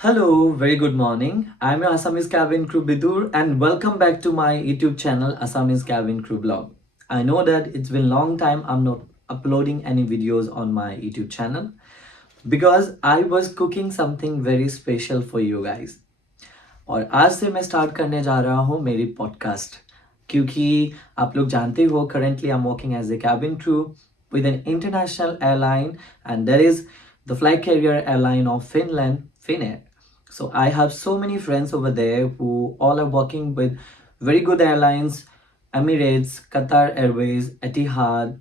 Hello, very good morning. I'm your Assamese cabin crew Bidur and welcome back to my YouTube channel Assamese cabin crew blog. I know that it's been a long time I'm not uploading any videos on my YouTube channel because I was cooking something very special for you guys. और आज से मैं start करने जा रहा हूँ मेरी podcast क्योंकि आप लोग जानते हो currently I am working as a cabin crew with an international airline, and that is the flight carrier airline of Finland, Finnair. So I have so many friends over there who all are working with very good airlines, Emirates, Qatar Airways, Etihad,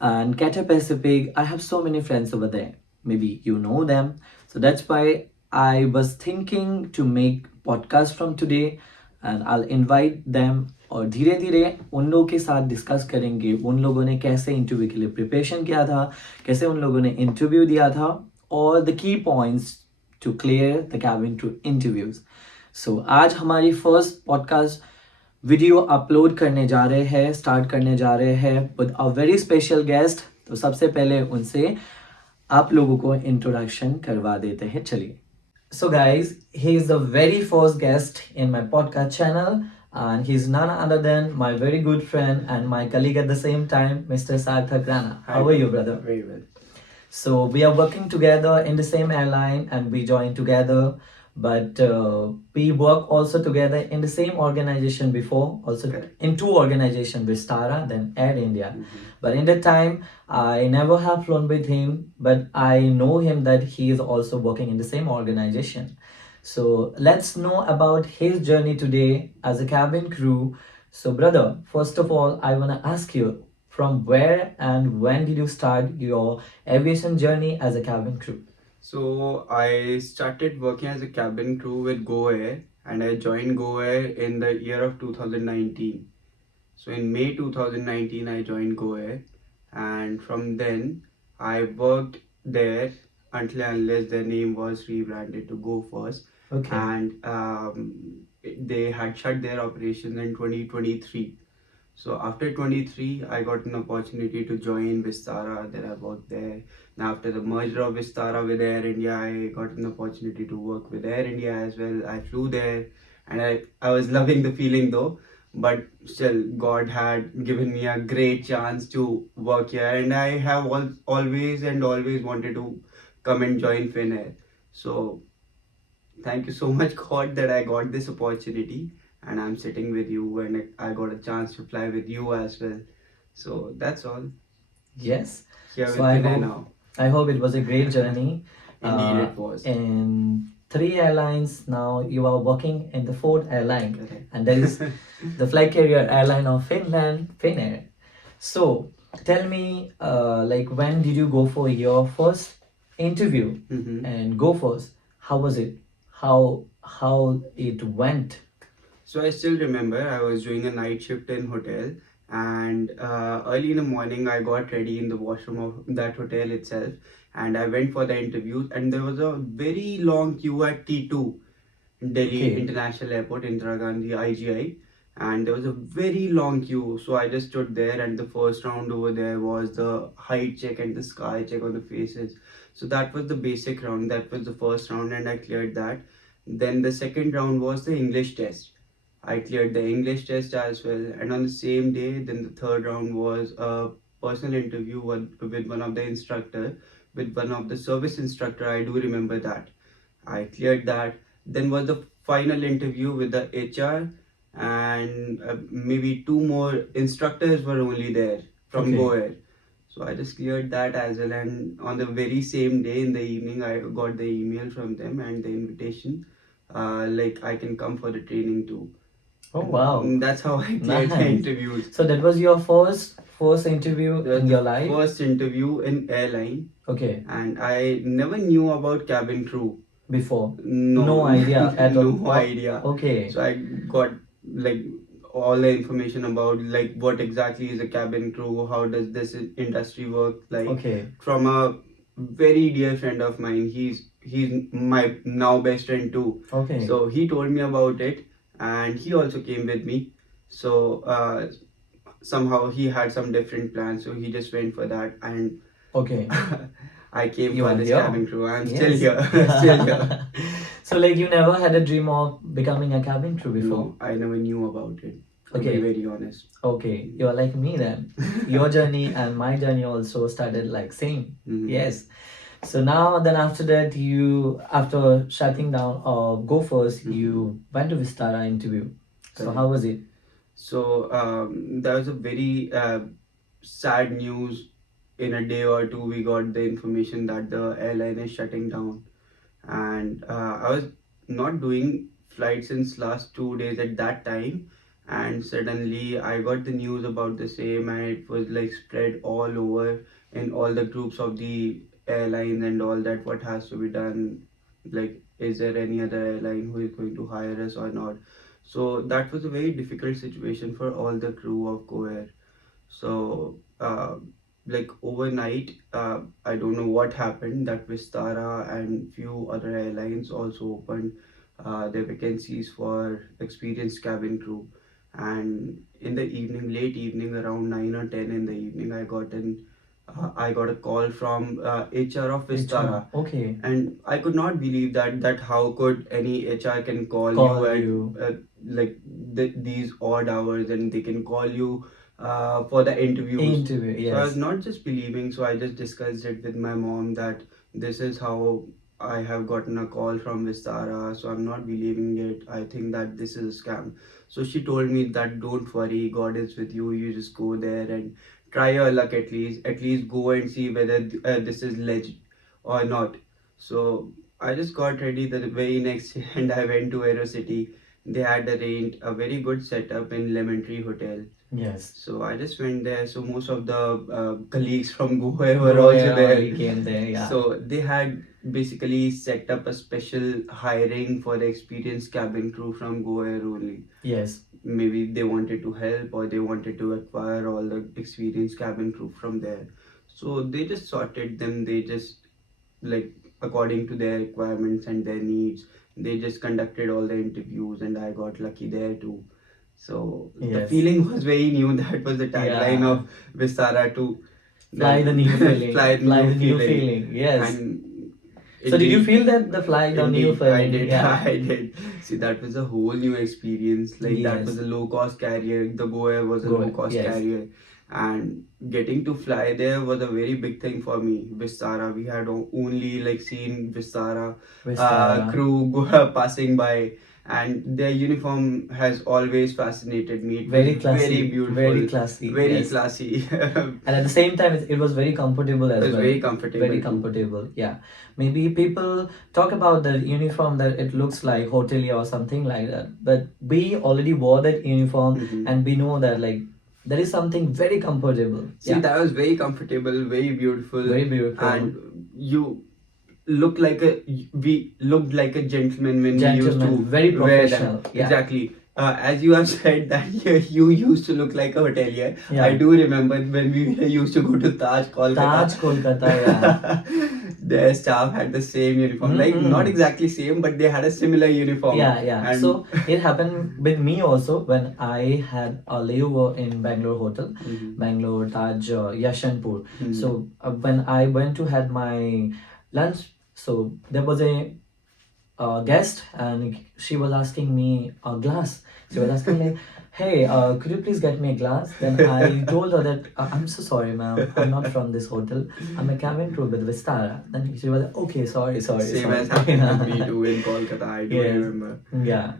and Cathay Pacific. I have so many friends over there. Maybe you know them. So that's why I was thinking to make podcast from today, and I'll invite them और धीरे धीरे उन लोगों के साथ discuss करेंगे उन लोगों ने कैसे इंटरव्यू के लिए प्रिपरेशन किया था, कैसे उन लोगों ने इंटरव्यू दिया था और the key points to clear the cabin to interviews. So आज हमारी फर्स्ट पॉडकास्ट वीडियो अपलोड करने जा रहे हैं, स्टार्ट करने जा रहे हैं with a very special guest. तो सबसे पहले उनसे आप लोगों को इंट्रोडक्शन करवा देते हैं. चलिए. So guys, he is the very first guest in my podcast channel, and he's none other than my very good friend and my colleague at the same time, Mr. Sarthak Rana. How are you, brother? Very well. So we are working together in the same airline and we joined together, but we work also together in the same organization before, also Correct. in two organizations, Vistara, then Air India. Mhm. But in that time, I never have flown with him, but I know him that he is also working in the same organization. So let's know about his journey today as a cabin crew. So brother, first of all, I want to ask you, from where and when did you start your aviation journey as a cabin crew? So I started working as a cabin crew with Go Air, and I joined Go Air in the year of 2019. So in May 2019 I joined Go Air, and from then I worked there until and unless their name was rebranded to Go First. Okay. And they had shut their operations in 2023. So after 23, I got an opportunity to join Vistara. Then I worked there. Now after the merger of Vistara with Air India, I got an opportunity to work with Air India as well. I flew there, and I was loving the feeling though. But still, God had given me a great chance to work here, and I have always wanted to come and join Finnair. So thank you so much, God, that I got this opportunity and I'm sitting with you and I got a chance to fly with you as well. So that's all. Yes. Here So with I Vinay hope now. I hope it was a great journey. Indeed, it was. In three airlines now, you are working in the fourth airline, Correct. and that is the flight carrier airline of Finland, Finnair. So tell me, like when did you go for your first interview Mhm. and go first? How was it? How it went? So I still remember I was doing a night shift in hotel, and early in the morning I got ready in the washroom of that hotel itself, and I went for the interview, and there was a very long queue at T2 Delhi Okay. International Airport, Indira Gandhi IGI, and there was a very long queue. So I just stood there, and the first round over there was the height check and the sky check on the faces. So that was the basic round. That was the first round, and I cleared that. Then the second round was the English test. I cleared the English test as well, and on the same day, then the third round was a personal interview with one of the instructor, with one of the service instructor. I do remember that. I cleared that. Then was the final interview with the HR, and maybe two more instructors were only there from Okay. Goer. So I just cleared that as well. And on the very same day in the evening, I got the email from them and the invitation, like I can come for the training too. Oh And wow. that's how I cleared the Nice. interviews. So that was your first interview That was in the your life? first interview in airline, Okay. and I never knew about cabin crew. Before? No, No idea at all. no idea. Okay. So I got like all the information about like what exactly is a cabin crew, how does this industry work, like Okay. from a very dear friend of mine. He's my now best friend too. Okay. So he told me about it, and he also came with me. So somehow he had some different plans, so he just went for that, and Okay. I came You for are this here. cabin crew. I'm still Yes. here, still here. So like you never had a dream of becoming a cabin crew before? No, I never knew about it. To Okay. be very honest. Okay, you're like me then. Your journey and my journey also started like same. Mhm. Yes. So now then after that you after shutting down Go First, you went to Vistara interview. So Correct. how was it? So that was a very sad news. In a day or two, we got the information that the airline is shutting down, and I was not doing flights since last 2 days at that time, and suddenly I got the news about the same, and it was like spread all over in all the groups of the airlines and all that. What has to be done? Like, is there any other airline who is going to hire us or not? So that was a very difficult situation for all the crew of Go Air. So, like overnight, I don't know what happened that Vistara and few other airlines also opened their vacancies for experienced cabin crew. And in the evening, late evening, around 9 or 10 in the evening, I got a call from HR of Vistara, Okay. and I could not believe that how could any HR can call Call you you. at like these odd hours, and they can call you for the interviews. Interview, So I was yes. not just believing, so I just discussed it with my mom that this is how I have gotten a call from Vistara, so I'm not believing it. I think that this is a scam. So she told me that don't worry, God is with you. You just go there and try your luck at least. At least go and see whether this is legit or not. So I just got ready the very next day and I went to Aerocity. They had arranged a very good setup in Lemon Tree Hotel. Yes. So I just went there. So most of the colleagues from Goa were also there. We came there, yeah. So they had basically set up a special hiring for the experienced cabin crew from Goa Air only. Yes. Maybe they wanted to help or they wanted to acquire all the experienced cabin crew from there. So they just sorted them. They just like according to their requirements and their needs, they just conducted all the interviews and I got lucky there too. So the Yes. feeling was very new. That was the tagline Yeah. of Vistara to Fly the new feeling. fly the new new feeling. feeling. Yes. And So did you indeed, feel that the fly the new indeed, I feeling? did. Yeah. I did. See, that was a whole new experience. Like that Yes. was a low cost carrier. The Goa was a Goa, low cost yes. carrier, and getting to fly there was a very big thing for me. Vistara, we had only like seen Vistara, Vistara. crew Goa passing by, and their uniform has always fascinated me. It Very was classy. very beautiful, Very classy. very Yes. classy. And at the same time it was very comfortable as It was well. very comfortable Very too. comfortable, yeah. Maybe people talk about the uniform that it looks like hotelier or something like that, but we already wore that uniform. Mhm. And we know that like there is something very comfortable. See, that was very comfortable, very beautiful, Very beautiful. and you look like a we looked like a gentleman when we used to Gentleman, very wear professional. them. Yeah. Exactly. As you have said that you used to look like a hotelier. Yeah. I do remember when we used to go to Taj Kolkata. Taj Kolkata, yeah. Their staff had the same uniform, like not exactly same, but they had a similar uniform. Yeah, yeah. And So it happened with me also when I had a layover in Bangalore hotel, Bangalore Taj Yashanpur. So when I went to had my lunch, so there was a guest and she was asking me a glass. She was asking me, hey, could you please get me a glass? Then I told her that I'm so sorry, ma'am. I'm not from this hotel. I'm a cabin crew with Vistara. Then she was like, okay, sorry. same sorry. as happened with me too in Kolkata. I do Yes. remember. Yeah.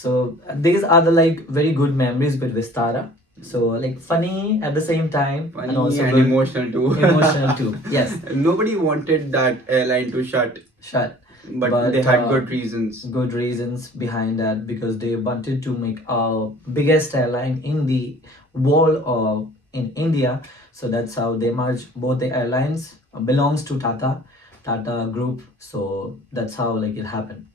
So these are the like very good memories with Vistara. So like funny at the same time Funny and also and good. emotional too. Emotional too. Yes. Nobody wanted that airline to shut, Shut. but they had good reasons. Good reasons behind that because they wanted to make a biggest airline in the world or in India. So that's how they merged both the airlines belongs to Tata Group. So that's how like it happened.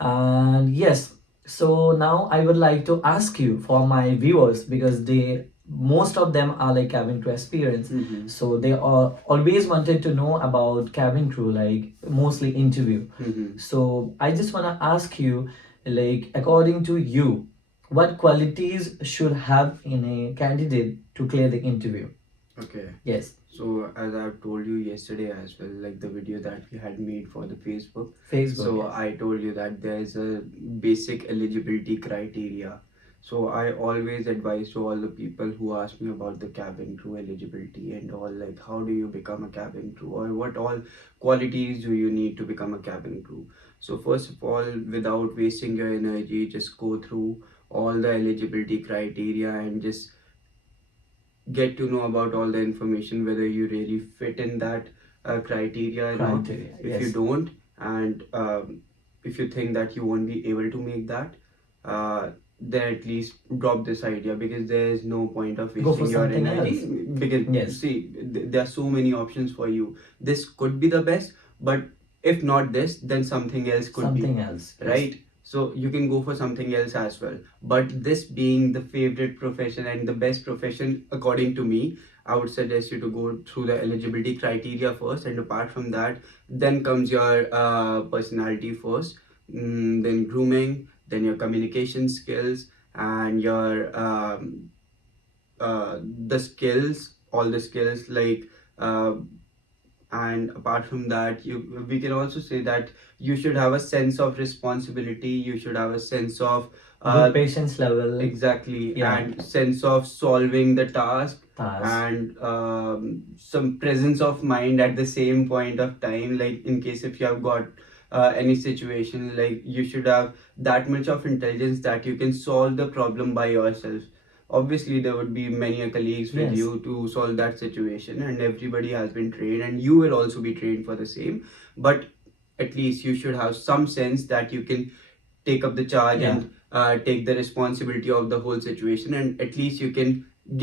And yes, so now I would like to ask you for my viewers because they most of them are like cabin crew experience. So they are always wanted to know about cabin crew, like mostly interview. So I just want to ask you, like according to you, what qualities should have in a candidate to clear the interview? Okay. Yes. So as I've told you yesterday as well, like the video that we had made for the Facebook. Facebook, So yes. I told you that there's a basic eligibility criteria. So I always advise to all the people who ask me about the cabin crew eligibility and all, like how do you become a cabin crew or what all qualities do you need to become a cabin crew. So first of all, without wasting your energy, just go through all the eligibility criteria and just get to know about all the information whether you really fit in that criteria or not. Criteria, If you yes. don't, and if you think that you won't be able to make that, then at least drop this idea, because there is no point of Go for wasting your something energy. else. Because Yes. see, there are so many options for you. This could be the best, but if not this, then something else could be, Something else, yes. right? So you can go for something else as well. But this being the favorite profession and the best profession according to me, I would suggest you to go through the eligibility criteria first, and apart from that, then comes your personality first, then grooming, then your communication skills, and your the skills, all the skills, like uh, and apart from that, you we can also say that you should have a sense of responsibility, you should have a sense of Good patience level. exactly, Yeah. and sense of solving the task, Task. and some presence of mind at the same point of time, like in case if you have got any situation, like you should have that much of intelligence that you can solve the problem by yourself. Obviously there would be many colleagues with Yes. you to solve that situation, and everybody has been trained and you will also be trained for the same, but at least you should have some sense that you can take up the charge, Yeah. and take the responsibility of the whole situation, and at least you can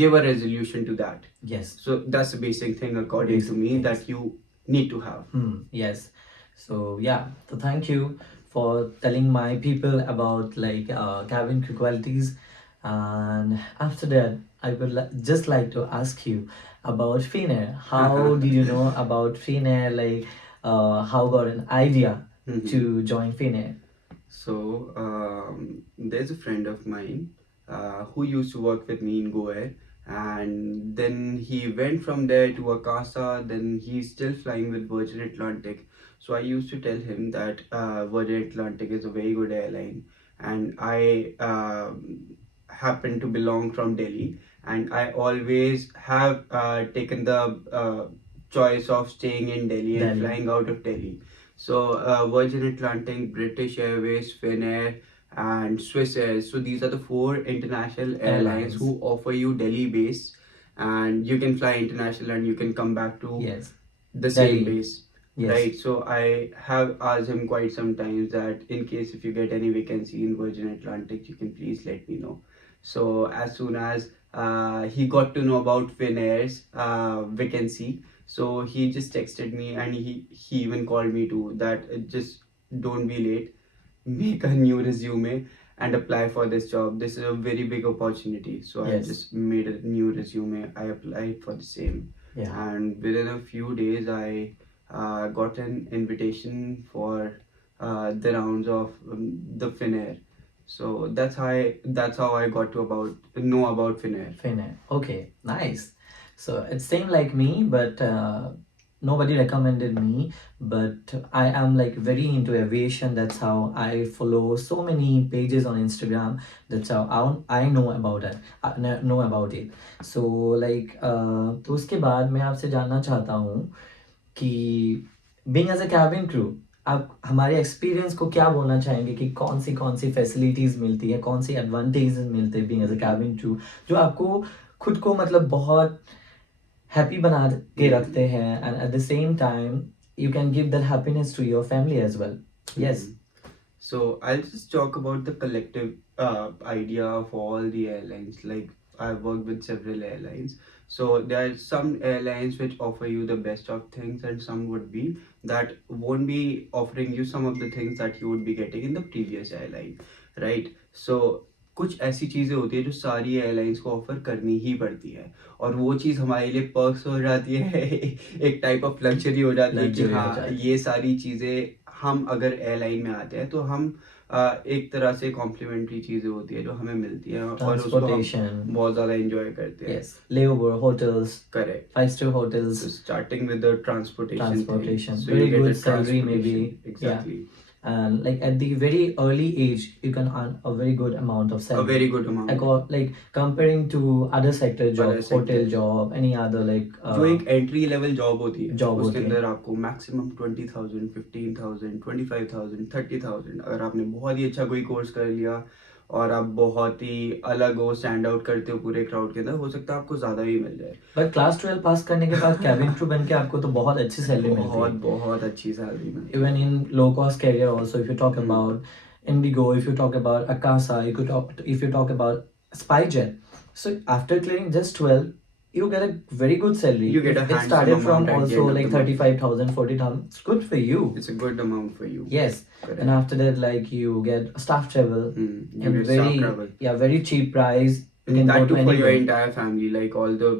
give a resolution to that. Yes. So that's the basic thing according to Basic me things. that you need to have. Yes. So yeah, so thank you for telling my people about like cabin crew qualities. And after that, I would just like to ask you about Finnair. How did you know about Finnair? Like, how got an idea to join Finnair? So there's a friend of mine who used to work with me in Goa, and then he went from there to Akasa. Then he's still flying with Virgin Atlantic. So I used to tell him that Virgin Atlantic is a very good airline, and I happen to belong from Delhi, and I always have taken the choice of staying in Delhi and Delhi. flying out of Delhi. So Virgin Atlantic, British Airways, Finnair, and Swiss Air. So these are the four international airlines who offer you Delhi base, and you can fly international and you can come back to Yes. the same Delhi. base. Yes. Right. So I have asked him quite sometimes that in case if you get any vacancy in Virgin Atlantic, you can please let me know. So as soon as he got to know about Finnair's vacancy, so he just texted me, and he even called me too that just don't be late, make a new resume and apply for this job. This is a very big opportunity. So I Yes. just made a new resume. I applied for the same. Yeah. And within a few days, I got an invitation for the rounds of the Finnair. So that's how I got to know about Finnair. Finnair. Okay, nice. So it's same like me, but nobody recommended me. But I am like very into aviation. That's how I follow so many pages on Instagram. That's how I know about it. Know about it. So like तो उसके बाद मैं आपसे जानना चाहता हूँ कि being as a cabin crew, आप हमारे एक्सपीरियंस को क्या बोलना चाहेंगे कि कौन सी फैसिलिटीज मिलती है, कौन सी एडवांटेजेस मिलते हैं being as a cabin crew, जो आपको खुद को मतलब बहुत हैप्पी बना के रखते हैं, and at the same time you can give that happiness to your family as well. Yes. So I'll just talk about the collective idea of all the airlines. Like I've worked with several airlines. So there are some airlines which offer you the best of things, and some would be that won't be offering you some of the things that you would be getting in the previous airline, right? So कुछ ऐसी चीज़ें होती है जो सारी airlines को offer करनी ही पड़ती है, और वो चीज़ हमारे लिए पर्क्स हो जाती है एक टाइप ऑफ लग्जरी हो जाती है कि Luxury हो हाँ जाती है. ये सारी चीज़ें हम अगर एयरलाइन में आते हैं तो हम एक तरह से कॉम्प्लीमेंट्री चीज़ें होती है जो हमें मिलती हैं और उसको हम Transportation, बहुत ज़्यादा एंजॉय करते हैं. yes, layover, hotels, correct. 5-star So hotels, starting with the transportation thing, transportation, so you very get good a salary transportation. maybe. Yeah. Exactly. And like at the very early age you can earn a very good amount of A salary, very good amount. like comparing to other sector job, Other hotel sectors. job, any other like जो एक entry level job होती है job उसके होती है. अंदर आपको maximum 20,000, 15,000, 25,000, 30,000, अगर आपने बहुत ही अच्छा कोई कोर्स कर लिया और आप बहुत ही अलग हो, स्टैंड आउट करते हो पूरे क्राउड के अंदर, हो सकता है आपको ज़्यादा भी मिल जाए. बट क्लास 12 पास करने के बाद कैबिन क्रू बन के आपको तो बहुत अच्छी सैलरी मिलती बहुत है. बहुत अच्छी सैलरी मिलती है. Even in low cost carrier also, if you talk about Indigo, if you talk about Akasa, if you talk about Spyjet. So after clearing just 12, you get a very good salary. You get a It handsome started from amount at the also end of like the month. 35,000, 40,000. It's good for you. It's a good amount for you. Yes. Correct. And after that, like you get staff travel You and get staff very travel. very cheap price. You can And go that to too for your anywhere. entire family, like all the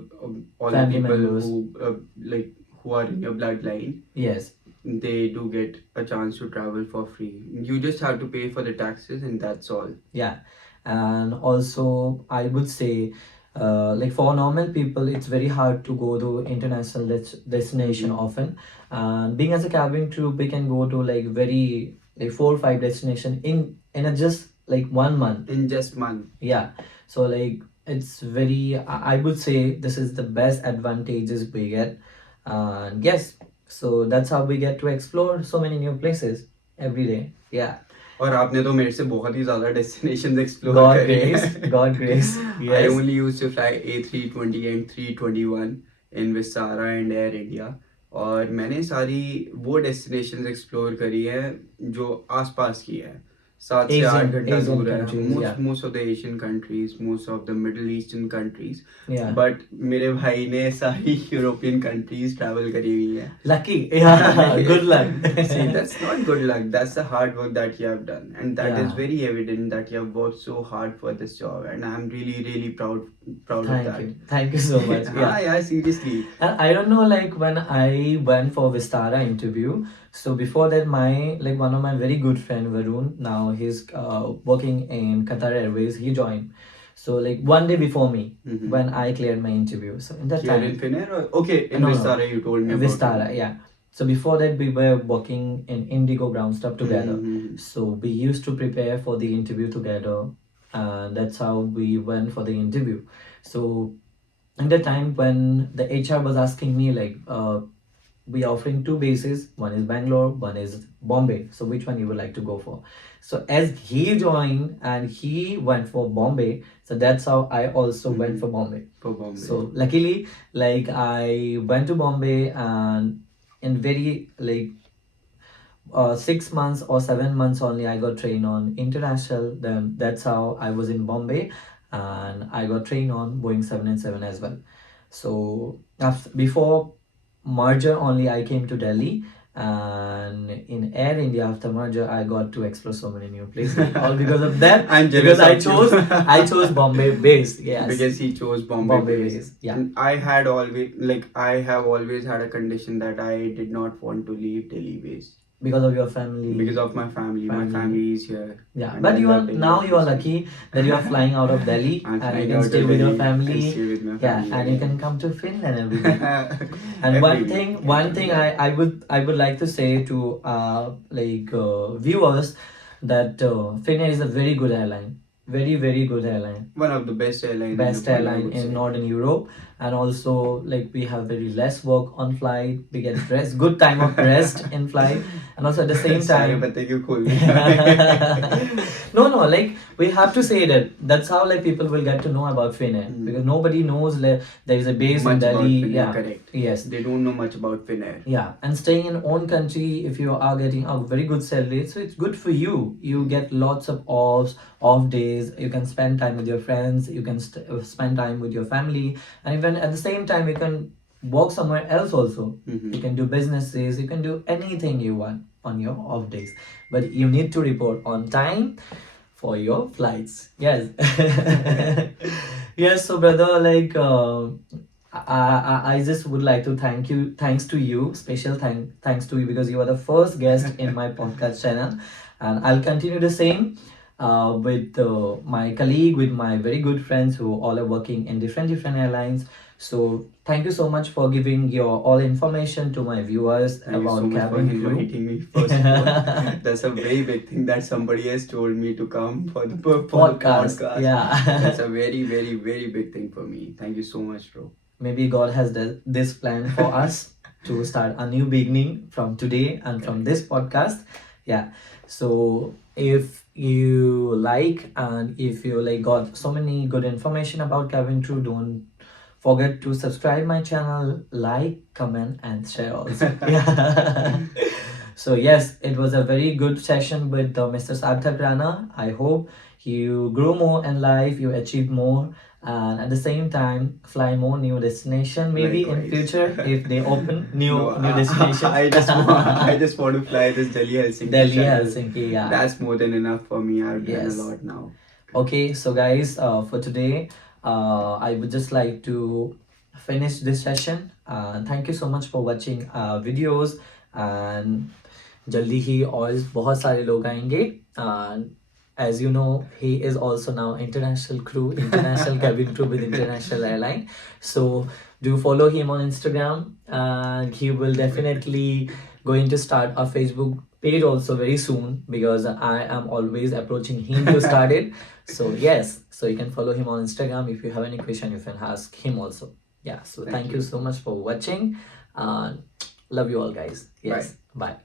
Family people members. who like who are in your bloodline. Yes. They do get a chance to travel for free. You just have to pay for the taxes and that's all. Yeah. And also I would say like for normal people it's very hard to go to international destination often. And being as a cabin crew we can go to like very like 4 or 5 destination in a just like 1 month. In just month. Yeah. So like it's very I would say this is the best advantages we get. And yes, so that's how we get to explore so many new places every day. Yeah. और आपने तो मेरे से बहुत ही ज़्यादा destinations explore God करे grace, हैं. God grace. I Yes. only used to fly A320 and 321 in Vistara and Air India. और मैंने सारी वो destinations explore करी है जो आसपास की है. 7 से 8 घंटा Asian दूर है. countries, yeah. Most of the Asian countries, most of the Middle Eastern countries. Yeah. But मेरे भाई ने सारी European countries travel करी हुई है. Lucky. Yeah. Good luck. See, that's not good luck. That's the hard work that you have done, and that is Yeah. very evident that you have worked so hard for this job. And I'm really, really proud of Thank that. you. Thank you so much. Yeah. Yeah, seriously. And I don't know, like when I went for Vistara interview. So before that, one of my very good friend Varun, now he's working in Qatar Airways. He joined. So like one day before me, when I cleared my interview. So in that Here time, in Finnair, okay, in No, no. Vistara, you told me about Vistara, it. yeah. So before that, we were working in Indigo ground stuff together. Mhm. So we used to prepare for the interview together, and that's how we went for the interview. So in the time when the HR was asking me like, we are offering two bases. One is Bangalore, one is Bombay. So which one you would like to go for? So as he joined and he went for Bombay, so that's how I also went for Bombay. For Bombay. So luckily, like I went to Bombay and in very like 6 months or 7 months only I got trained on international. Then that's how I was in Bombay, and I got trained on Boeing 787 as well. So after, before merger only I came to Delhi, and in Air India after merger I got to explore so many new places all because of that. I'm jealous Because of you. I chose Bombay base. Yes. Because he chose Bombay, Bombay base. base, yeah. And I have always had a condition that I did not want to leave Delhi base. Because of your family. Because of my family. My family is here. Yeah, And but I you are love Delhi, now you are obviously. lucky that you are flying out of Delhi I'm and you flying can out stay of with your Delhi and family. stay with my Yeah, family and you again. can come to Finland every day. And Every one week thing, can one come thing back. I would like to say to viewers that Finnair is a very good airline, very good airline. One of the best airlines. Best in the world, I airline would in say. Northern Europe, and also like we have very less work on flight. We get rest, good time of rest in flight, and also at the same सारे time. पत्ते क्यों खोल दिए? No, like we have to say that that's how like people will get to know about Finnair because nobody knows like, there is a base Much in about Delhi. Finnair, Yeah, correct. yes. They don't know much about Finnair. Yeah, and staying in own country, if you are getting a very good salary, so it's good for you. You get lots of off days. You can spend time with your friends. You can spend time with your family, and even at the same time, you can work somewhere else also. You can do businesses. You can do anything you want on your off days, but you need to report on time for your flights. Yes. Yes. So brother, like. I just would like to thanks to you, special thanks to you because you are the first guest in my podcast channel, and I'll continue the same with my colleague, with my very good friends who all are working in different airlines. So thank you so much for giving your all information to my viewers Thank you so about much for cabin crew. inviting me. First of all, that's a very big thing that somebody has told me to come for the Podcast, podcast. That's yeah. a very, very, very big thing for me. Thank you so much, bro. Maybe God has this plan for us to start a new beginning from today and from this podcast. Yeah. So if you like and if you like got so many good information about cabin crew, don't forget to subscribe my channel, like, comment, and share also. Yeah. So yes, it was a very good session with Mr. Sarthak Rana. I hope you grow more in life, you achieve more, and at the same time fly more new destination. Maybe in Likewise. future if they open No, new destinations. I just want to fly this Delhi Helsinki Delhi, channel. Helsinki, yeah. That's more than enough for me. I've done a Yes. lot now. Okay, so guys, for today, I would just like to finish this session. Thank you so much for watching videos, and जल्दी ही और बहुत सारे लोग आएंगे. As you know, he is also now international crew, international cabin crew with international airline. So do follow him on Instagram, and he will definitely going to start a Facebook page also very soon because I am always approaching him to start it. So yes, so you can follow him on Instagram. If you have any question, you can ask him also. Yeah. So thank you so much for watching. Love you all, guys. Yes. Bye.